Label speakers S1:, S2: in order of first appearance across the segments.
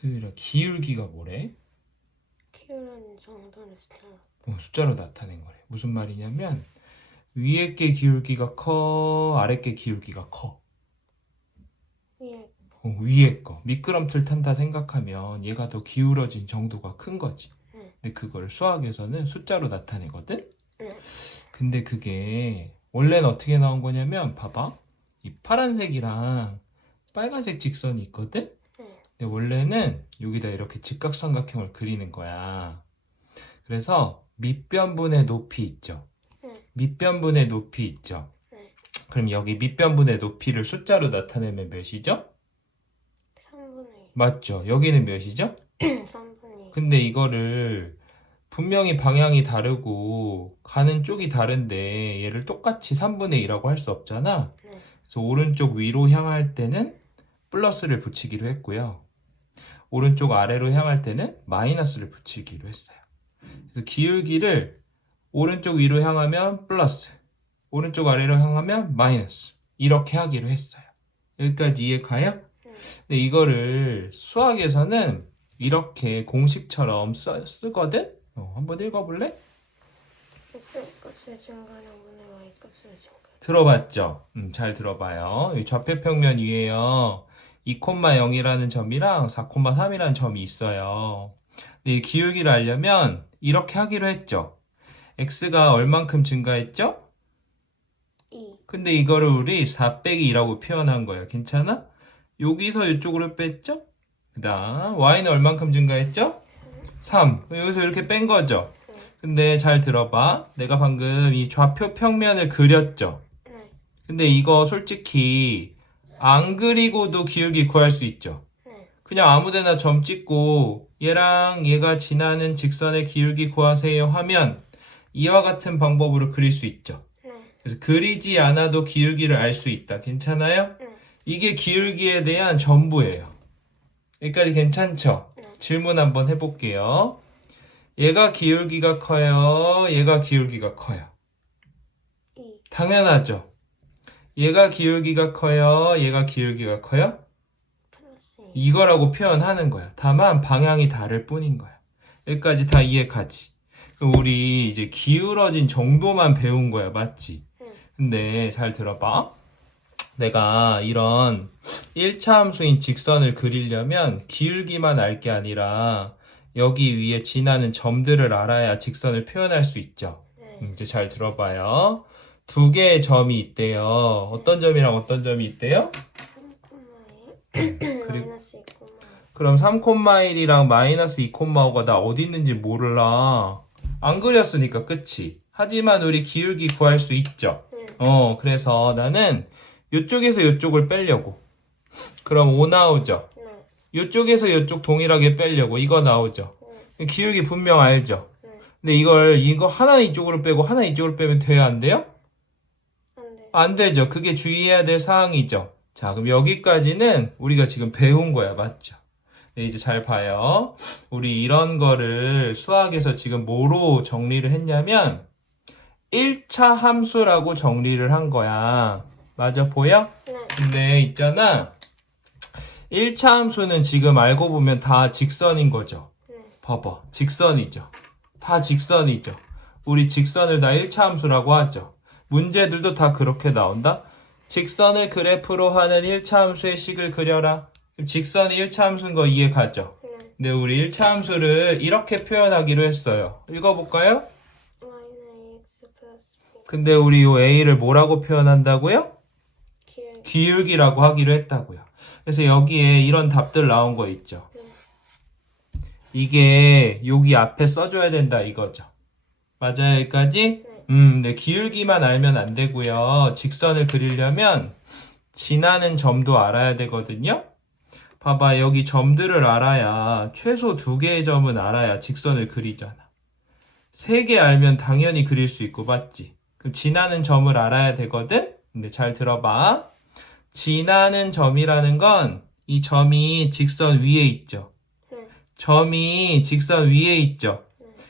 S1: 소율아 기울기가 뭐래?
S2: 키우는 정도는.
S1: 어, 숫자로 나타낸 거래. 무슨 말이냐면 위에 게 기울기가 커, 아래 게 기울기가 커.
S2: 위에
S1: 어, 위에 거 미끄럼틀 탄다 생각하면 얘가 더 기울어진 정도가 큰 거지.
S2: 응.
S1: 근데 그걸 수학에서는 숫자로 나타내거든.
S2: 응.
S1: 근데 그게 원래는 어떻게 나온 거냐면 봐봐. 이 파란색이랑 빨간색 직선이 있거든.
S2: 응.
S1: 근데 원래는 여기다 이렇게 직각삼각형을 그리는 거야. 그래서 밑변분의 높이 있죠.
S2: 응.
S1: 밑변분의 높이 있죠.
S2: 네.
S1: 그럼 여기 밑변분의 높이를 숫자로 나타내면 몇이죠?
S2: 3분의
S1: 맞죠? 여기는 몇이죠?
S2: 1. 3분의 1.
S1: 근데 이거를 분명히 방향이 다르고 가는 쪽이 다른데 얘를 똑같이 3분의 2라고 할 수 없잖아.
S2: 네.
S1: 그래서 오른쪽 위로 향할 때는 플러스를 붙이기로 했고요. 오른쪽 아래로 향할 때는 마이너스를 붙이기로 했어요. 그래서 기울기를 오른쪽 위로 향하면 플러스, 오른쪽 아래로 향하면 마이너스 이렇게 하기로 했어요. 여기까지 이해 가요?
S2: 응.
S1: 근데 이거를 수학에서는 이렇게 공식처럼 써, 쓰거든? 어, 한번 읽어볼래?
S2: X값의 증가는 분의 Y값의 증가.
S1: 들어봤죠? 음, 잘 들어봐요. 이 좌표평면 위에요. 2,0이라는 점이랑 4,3이라는 점이 있어요. 근데 이 기울기를 알려면 이렇게 하기로 했죠. x가 얼만큼 증가했죠?
S2: 2.
S1: 근데 이거를 우리 4 빼기 2라고 표현한 거예요. 괜찮아? 여기서 이쪽으로 뺐죠? 그 다음 y는 얼만큼 증가했죠? 3. 여기서 이렇게 뺀 거죠?
S2: 네.
S1: 근데 잘 들어봐. 내가 방금 이 좌표 평면을 그렸죠?
S2: 네.
S1: 근데 이거 솔직히 안 그리고도 기울기 구할 수 있죠.
S2: 네.
S1: 그냥 아무데나 점 찍고 얘랑 얘가 지나는 직선의 기울기 구하세요 하면 이와 같은 방법으로 그릴 수 있죠.
S2: 네.
S1: 그래서 그리지 않아도 기울기를 알 수 있다. 괜찮아요?
S2: 네.
S1: 이게 기울기에 대한 전부예요. 여기까지 괜찮죠?
S2: 네.
S1: 질문 한번 해볼게요. 얘가 기울기가 커요? 얘가 기울기가 커요?
S2: 2.
S1: 당연하죠. 얘가 기울기가 커요? 얘가 기울기가 커요?
S2: 플러스 2.
S1: 이거라고 표현하는 거야. 다만 방향이 다를 뿐인 거야. 여기까지 다 이해 가지. 그럼 우리 이제 기울어진 정도만 배운 거야. 맞지?
S2: 응.
S1: 근데 잘 들어봐. 내가 이런 1차 함수인 직선을 그리려면 기울기만 알 게 아니라 여기 위에 지나는 점들을 알아야 직선을 표현할 수 있죠.
S2: 네.
S1: 음, 이제 잘 들어봐요. 두 개의 점이 있대요. 어떤 점이랑 어떤 점이 있대요?
S2: 3,1.
S1: 그리고-
S2: 마이너스 2,1.
S1: 그럼 3,1이랑 마이너스 2,5가 나 어디 있는지 몰라. 안 그렸으니까 그치? 하지만 우리 기울기 구할 수 있죠.
S2: 네.
S1: 어, 그래서 나는 이쪽에서 이쪽을 빼려고. 그럼 5 나오죠.
S2: 네.
S1: 이쪽에서 이쪽 동일하게 빼려고. 이거 나오죠.
S2: 네.
S1: 기울기 분명 알죠.
S2: 네.
S1: 근데 이걸 이거 하나 이쪽으로 빼고 하나 이쪽으로 빼면 돼요, 안 돼요?
S2: 안
S1: 되죠. 그게 주의해야 될 사항이죠. 자, 그럼 여기까지는 우리가 지금 배운 거야, 맞죠? 네, 이제 잘 봐요. 우리 이런 거를 수학에서 지금 뭐로 정리를 했냐면 1차 함수라고 정리를 한 거야. 맞아 보여?
S2: 네.
S1: 근데 있잖아. 1차 함수는 지금 알고 보면 다 직선인 거죠.
S2: 네.
S1: 봐봐. 직선이죠. 다 직선이죠. 우리 직선을 다 1차 함수라고 하죠. 문제들도 다 그렇게 나온다. 직선을 그래프로 하는 1차 함수의 식을 그려라. 그럼 직선이 1차 함수인 거 이해 가죠?
S2: 네.
S1: 근데 우리 1차 함수를 이렇게 표현하기로 했어요. 읽어볼까요? 근데 우리 이 a를 뭐라고 표현한다고요?
S2: 기울기.
S1: 기울기라고 하기로 했다고요. 그래서 여기에 이런 답들 나온 거 있죠.
S2: 네.
S1: 이게 여기 앞에 써줘야 된다 이거죠. 맞아요 여기까지?
S2: 네.
S1: 음, 네, 기울기만 알면 안 되고요. 직선을 그리려면 지나는 점도 알아야 되거든요. 봐봐 여기 점들을 알아야 최소 두 개의 점은 알아야 직선을 그리잖아. 세 개 알면 당연히 그릴 수 있고 맞지? 그럼 지나는 점을 알아야 되거든? 근데 잘 들어봐. 지나는 점이라는 건 이 점이 직선 위에 있죠.
S2: 네.
S1: 점이 직선 위에 있죠.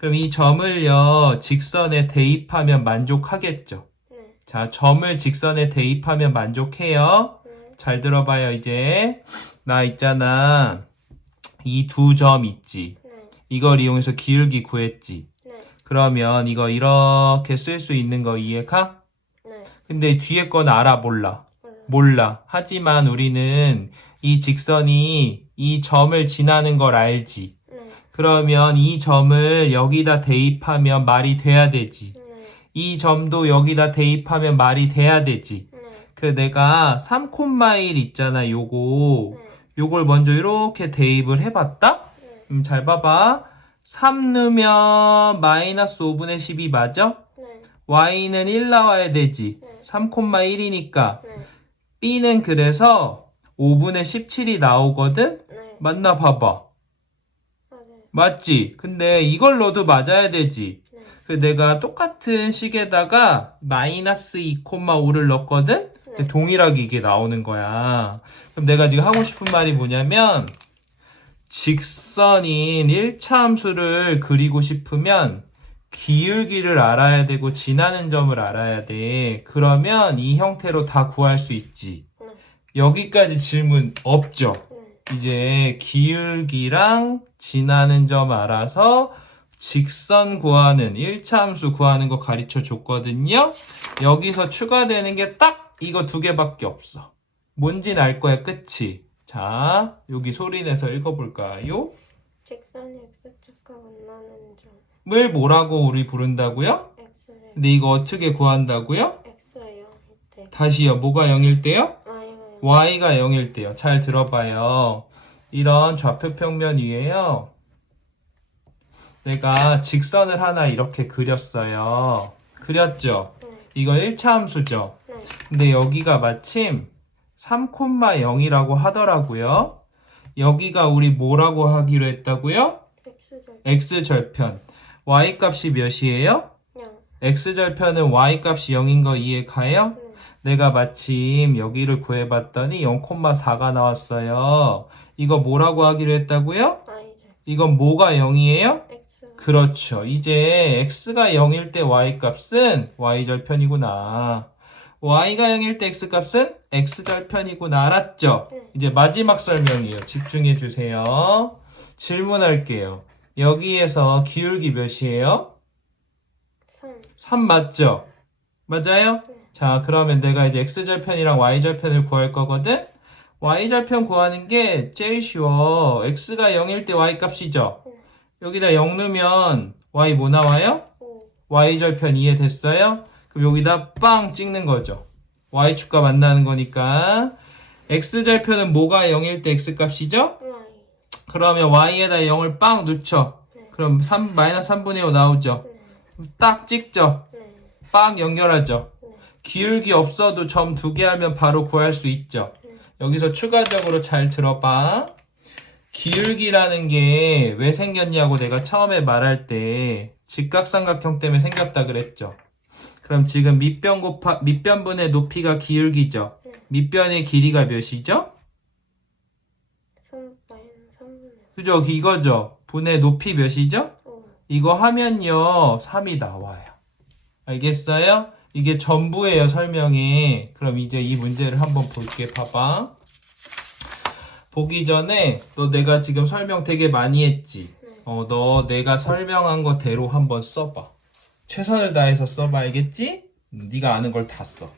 S2: 네.
S1: 그럼 이 점을요, 직선에 대입하면 만족하겠죠.
S2: 네.
S1: 자, 점을 직선에 대입하면 만족해요.
S2: 네.
S1: 잘 들어봐요, 이제. 나 있잖아. 이 두 점 있지.
S2: 네.
S1: 이걸 이용해서 기울기 구했지.
S2: 네.
S1: 그러면 이거 이렇게 쓸 수 있는 거 이해가?
S2: 네.
S1: 근데 뒤에 건 알아 몰라?
S2: 몰라.
S1: 몰라. 하지만 우리는 이 직선이 이 점을 지나는 걸 알지.
S2: 네.
S1: 그러면 이 점을 여기다 대입하면 말이 돼야 되지.
S2: 네.
S1: 이 점도 여기다 대입하면 말이 돼야 되지.
S2: 네.
S1: 그 내가 3,1 있잖아, 요거.
S2: 네.
S1: 요걸 먼저 이렇게 대입을 해봤다?
S2: 네.
S1: 음, 잘 봐봐. 3 넣으면 마이너스 5분의 10이 맞아?
S2: 네.
S1: y는 1 나와야 되지.
S2: 네.
S1: 3,1이니까.
S2: 네.
S1: b는 그래서 5분의 17이 나오거든?
S2: 네.
S1: 맞나 봐봐. 맞지? 근데 이걸로도 맞아야 되지.
S2: 네.
S1: 그 내가 똑같은 식에다가 마이너스 2,5를 넣었거든? 근데
S2: 네.
S1: 동일하게 이게 나오는 거야. 그럼 내가 지금 하고 싶은 말이 뭐냐면, 직선인 1차 함수를 그리고 싶으면, 기울기를 알아야 되고, 지나는 점을 알아야 돼. 그러면 이 형태로 다 구할 수 있지.
S2: 네.
S1: 여기까지 질문 없죠?
S2: 네.
S1: 이제 기울기랑 지나는 점 알아서 직선 구하는 1차 함수 구하는 거 가르쳐 줬거든요. 여기서 추가되는 게 딱 이거 두 개밖에 없어. 뭔진 알 거야, 그치? 자, 여기 소리 내서 읽어볼까요?
S2: 직선이 x축과 만나는 점.
S1: 을 뭐라고 우리 부른다고요?
S2: x를
S1: 근데 이거 어떻게 구한다고요?
S2: 밑에.
S1: 다시요, 뭐가 0일 때요?
S2: Y가
S1: 0일 때요. 잘 들어봐요. 이런 좌표 평면 위에요. 내가 직선을 하나 이렇게 그렸어요. 그렸죠?
S2: 네.
S1: 이거 1차 함수죠?
S2: 네.
S1: 근데 여기가 마침 3,0이라고 하더라고요. 여기가 우리 뭐라고 하기로 했다고요?
S2: x절.
S1: x절편. y 값이 몇이에요?
S2: 0.
S1: x절편은 y 값이 0인 거 이해 가요?
S2: 네.
S1: 내가 마침 여기를 구해봤더니 0,4가 나왔어요. 이거 뭐라고 하기로 했다고요?
S2: y절.
S1: 이건 뭐가 0이에요?
S2: x.
S1: 그렇죠. 이제 x가 0일 때 y 값은 y절편이구나. y가 0일 때 x 값은 x절편이구나. 알았죠?
S2: 네.
S1: 이제 마지막 설명이에요. 집중해 주세요. 질문할게요. 여기에서 기울기 몇이에요?
S2: 3.
S1: 3 맞죠? 맞아요?
S2: 네.
S1: 자, 그러면 내가 이제 x절편이랑 y절편을 구할 거거든? y절편 구하는 게 제일 쉬워. x가 0일 때 y 값이죠?
S2: 네.
S1: 여기다 0 넣으면 y 뭐 나와요?
S2: 5.
S1: y절편 이해됐어요? 그럼 여기다 빵 찍는 거죠. y축과 만나는 거니까. x절편은 뭐가 0일 때 x 값이죠?
S2: y.
S1: 그러면 y에다 0을 빵 넣죠.
S2: 네.
S1: 그럼 3, 마이너스 3분의 5 나오죠.
S2: 네.
S1: 딱 찍죠.
S2: 네.
S1: 빵 연결하죠.
S2: 네.
S1: 기울기 없어도 점 두개 알면 바로 구할 수 있죠.
S2: 네.
S1: 여기서 추가적으로 잘 들어봐. 기울기라는 게 왜 생겼냐고 내가 처음에 말할 때 직각삼각형 때문에 생겼다 그랬죠. 그럼 지금 밑변 곱하, 밑변분의 높이가 기울기죠.
S2: 네.
S1: 밑변의 길이가 몇이죠?
S2: 3 마이너스 3분의
S1: 그죠? 이거죠. 분의 높이 몇이죠?
S2: 5.
S1: 이거 하면요, 3이 나와요. 알겠어요? 이게 전부예요, 설명이. 그럼 이제 이 문제를 한번 볼게, 봐봐. 보기 전에, 너 내가 지금 설명 되게 많이 했지?
S2: 네.
S1: 어, 너 내가 설명한 거대로 한번 써봐. 최선을 다해서 써봐, 알겠지? 음, 네가 아는 걸 다 써.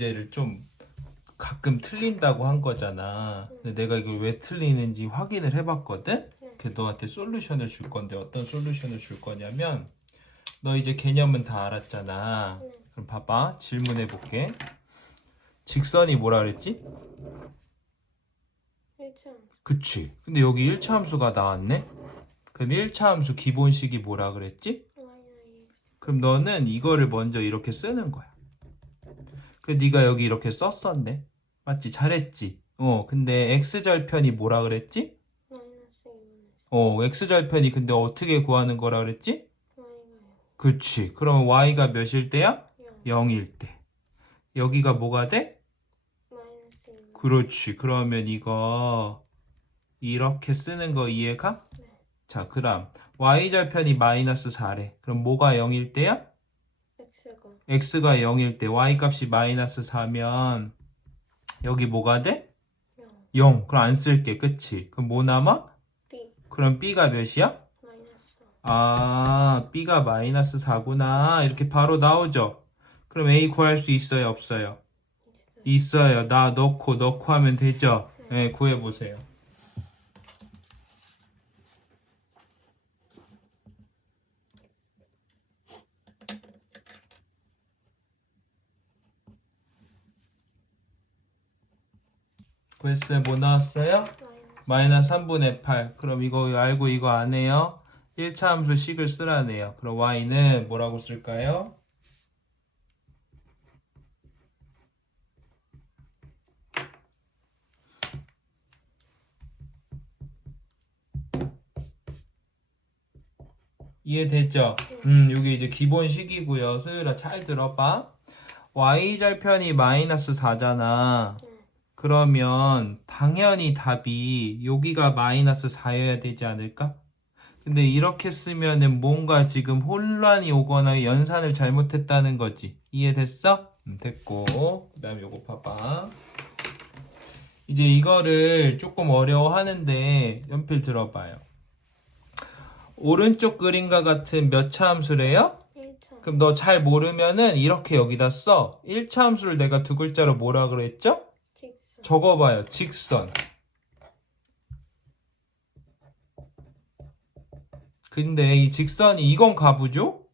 S1: 문제를 좀 가끔 틀린다고 한 거잖아. 근데 내가 이걸 왜 틀리는지 확인을 해봤거든? 그 너한테 솔루션을 줄 건데 어떤 솔루션을 줄 거냐면 너 이제 개념은 다 알았잖아.
S2: 네.
S1: 그럼 봐봐. 질문해 볼게. 직선이 뭐라 그랬지?
S2: 1점.
S1: 그치. 근데 여기 1차 함수가 나왔네? 그럼 1차 함수 기본식이 뭐라 그랬지? 그럼 너는 이거를 먼저 이렇게 쓰는 거야. 그 네가 여기 이렇게 썼었네. 맞지? 잘했지. 어, 근데 x절편이 뭐라 그랬지?
S2: 마이너스 2분의
S1: 어, x절편이 근데 어떻게 구하는 거라 그랬지?
S2: 4. y가요.
S1: 그치. 그럼 y가 몇일 때야?
S2: 0.
S1: 0일 때. 여기가 뭐가 돼?
S2: 마이너스 2분의
S1: 그렇지. 그러면 이거 이렇게 쓰는 거 이해가?
S2: 네.
S1: 자, 그럼 y절편이 마이너스 4래. 그럼 뭐가 0일 때야?
S2: X가
S1: x가 0일 때 y 값이 마이너스 4면 여기 뭐가 돼?
S2: 0
S1: 0. 그럼 안 쓸게. 그치? 그럼 뭐 남아?
S2: b
S1: 그럼 b가 몇이야?
S2: 마이너스
S1: 아, b가 마이너스 4구나. 이렇게 바로 나오죠? 그럼 a 구할 수 있어요? 없어요?
S2: 있어요.
S1: 있어요. 나 넣고 넣고 하면 되죠? 네, 구해보세요. 구했어요? 뭐 나왔어요?
S2: 마이너스
S1: 마이너스 3분의 8. 그럼 이거 알고 이거 안 해요? 1차 함수 식을 쓰라네요. 그럼 y는 뭐라고 쓸까요? 이해됐죠? 음, 이게 이제 기본식이고요. 소율아 잘 들어봐. y절편이 마이너스 4잖아.
S2: 네.
S1: 그러면 당연히 답이 여기가 마이너스 4여야 되지 않을까? 근데 이렇게 쓰면은 뭔가 지금 혼란이 오거나 연산을 잘못했다는 거지. 이해됐어? 음, 됐고. 그 다음에 요거 봐봐. 이제 이거를 조금 어려워하는데 연필 들어봐요. 오른쪽 그림과 같은 몇 차 함수래요?
S2: 1차
S1: 그럼 너 잘 모르면은 이렇게 여기다 써. 1차 함수를 내가 두 글자로 뭐라 그랬죠? 적어봐요. 직선. 근데 이 직선이 이건 가부죠?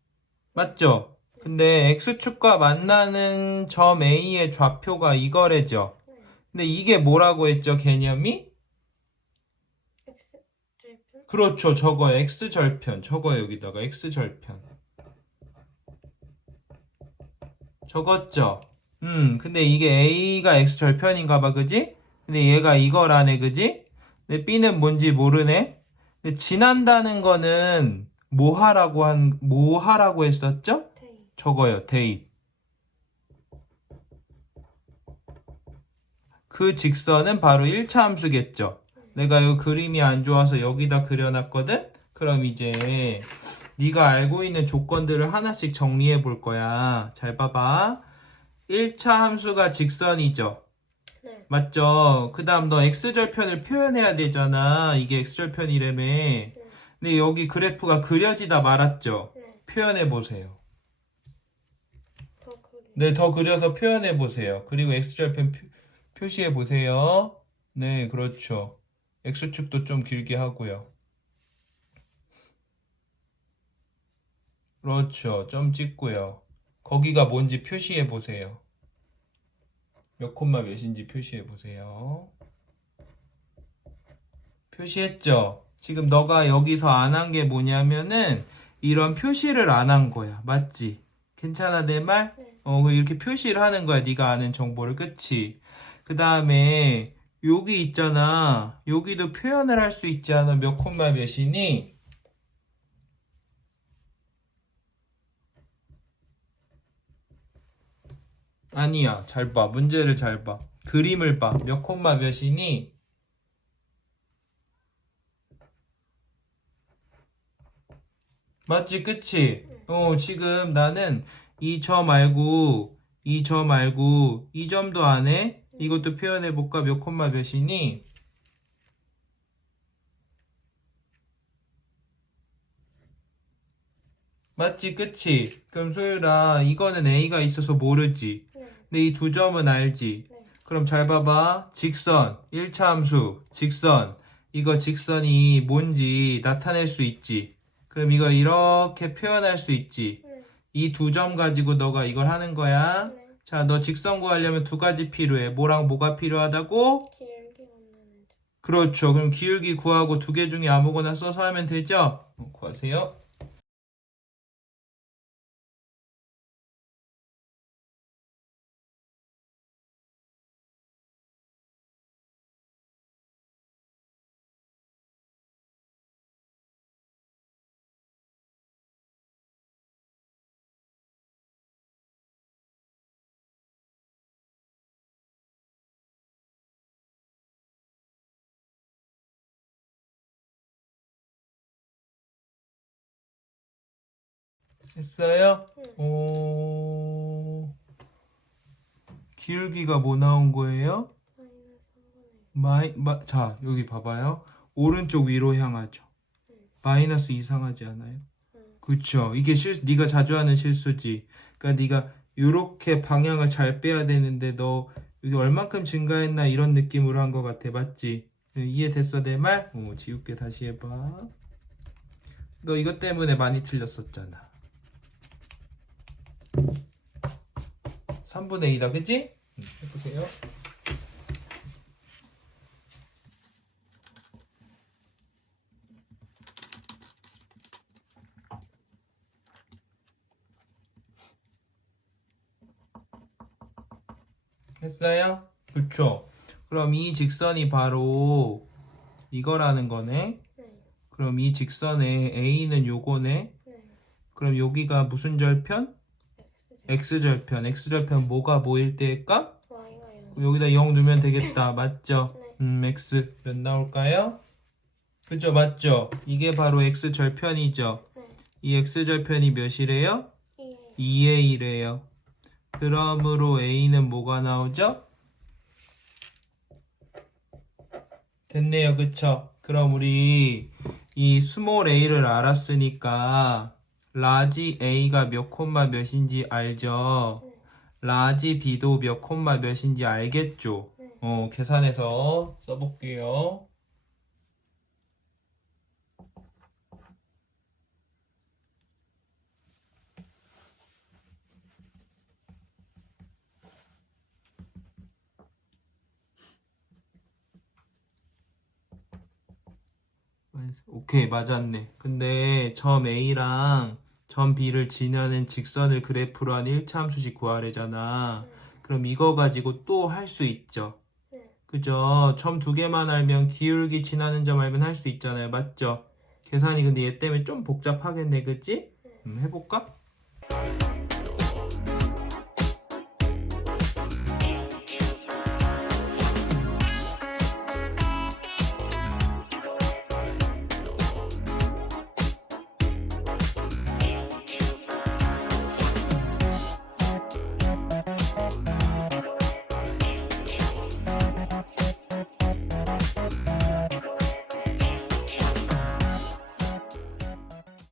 S1: 맞죠? 근데 x축과 만나는 점 A의 좌표가 이거래죠.
S2: 네.
S1: 근데 이게 뭐라고 했죠? 개념이?
S2: x 절편
S1: 그렇죠. 저거요. x절편. 저거 여기다가 x절편. 적었죠? 음, 근데 이게 A가 x절편인가 봐, 그지? 근데 얘가 이거라네, 그지? 근데 B는 뭔지 모르네? 근데 지난다는 거는 뭐 하라고 한, 뭐 하라고 했었죠?
S2: 테이
S1: 저거요, 대입. 그 직선은 바로 1차 함수겠죠. 내가 이 그림이 안 좋아서 여기다 그려놨거든? 그럼 이제 네가 알고 있는 조건들을 하나씩 정리해 볼 거야. 잘 봐봐. 1차 함수가 직선이죠.
S2: 네.
S1: 맞죠? 그 다음 너 x절편을 표현해야 되잖아. 이게 x절편이라며.
S2: 네.
S1: 근데 여기 그래프가 그려지다 말았죠.
S2: 네.
S1: 표현해 보세요.
S2: 더 그리
S1: 네, 더 그려서 표현해 보세요. 그리고 x절편 표, 시해 보세요. 네, 그렇죠. x축도 좀 길게 하고요. 그렇죠. 점 찍고요. 거기가 뭔지 표시해 보세요. 몇 콤마 몇인지 표시해 보세요. 표시했죠? 지금 너가 여기서 안 한 게 뭐냐면은 이런 표시를 안 한 거야. 맞지? 괜찮아 내 말?
S2: 네.
S1: 어, 그 이렇게 표시를 하는 거야. 네가 아는 정보를. 그치? 그 다음에 여기 있잖아. 여기도 표현을 할 수 있지 않아? 몇 콤마 몇이니? 아니야. 잘 봐. 문제를 잘 봐. 그림을 봐. 몇 콤마 몇이니? 맞지? 그치? 어, 지금 나는 이점 알고, 이점 알고, 이 점도 안 해? 이것도 표현해 볼까? 몇 콤마 몇이니? 맞지? 그치? 그럼 소율아, 이거는 A가 있어서 모르지?
S2: 네.
S1: 근데 이 두 점은 알지?
S2: 네.
S1: 그럼 잘 봐봐. 직선, 1차 함수, 직선. 이거 직선이 뭔지 나타낼 수 있지. 그럼 이거 이렇게 표현할 수 있지.
S2: 네.
S1: 이두 점 가지고 너가 이걸 하는 거야.
S2: 네.
S1: 자, 너 직선 구하려면 두 가지 필요해. 뭐랑 뭐가 필요하다고?
S2: 기울기 없는
S1: 그렇죠. 그럼 기울기 구하고 두 개 중에 아무거나 써서 하면 되죠? 어, 구하세요. 했어요?
S2: 응.
S1: 오... 기울기가 뭐 나온 거예요?
S2: 마이너스 3분의 1.
S1: 마이, 마, 자, 여기 봐봐요. 오른쪽 위로 향하죠.
S2: 응.
S1: 마이너스 이상하지 않아요?
S2: 응.
S1: 그쵸. 이게 실, 네가 자주 하는 실수지. 그러니까 네가 이렇게 방향을 잘 빼야 되는데 너 여기 얼만큼 증가했나 이런 느낌으로 한 것 같아. 맞지? 이해됐어 내 말? 어, 지울게 다시 해봐. 너 이것 때문에 많이 틀렸었잖아. 3분의 2다, 그치? 응, 해보세요. 했어요? 그쵸? 그럼 이 직선이 바로 이거라는 거네?
S2: 네.
S1: 그럼 이 직선의 A는 요거네?
S2: 네.
S1: 그럼 여기가 무슨 절편?
S2: X.
S1: X절편. X절편 뭐가 뭐일 때일까?
S2: Y가 0.
S1: 그럼 여기다 0 넣으면 되겠다. 맞죠?
S2: 네.
S1: 음, X 몇 나올까요? 그죠? 맞죠? 이게 바로 X절편이죠.
S2: 네.
S1: 이 X절편이 몇이래요?
S2: 2A.
S1: 2A래요. 그러므로 A는 뭐가 나오죠? 됐네요. 그쵸? 그럼 우리 이 스몰 a를 알았으니까 라지 a가 몇 콤마 몇인지 알죠?
S2: 네.
S1: 라지 b도 몇 콤마 몇인지 알겠죠?
S2: 네.
S1: 어, 계산해서 써볼게요. 오케이, 맞았네. 근데 점 A랑 점 B를 지나는 직선을 그래프로 한 1차 함수식 구하래잖아.
S2: 네.
S1: 그럼 이거 가지고 또 할 수 있죠.
S2: 네.
S1: 그죠? 점 두 개만 알면 기울기 지나는 점 알면 할 수 있잖아요. 맞죠? 계산이 근데 얘 때문에 좀 복잡하겠네. 그치?
S2: 네.
S1: 음, 해볼까?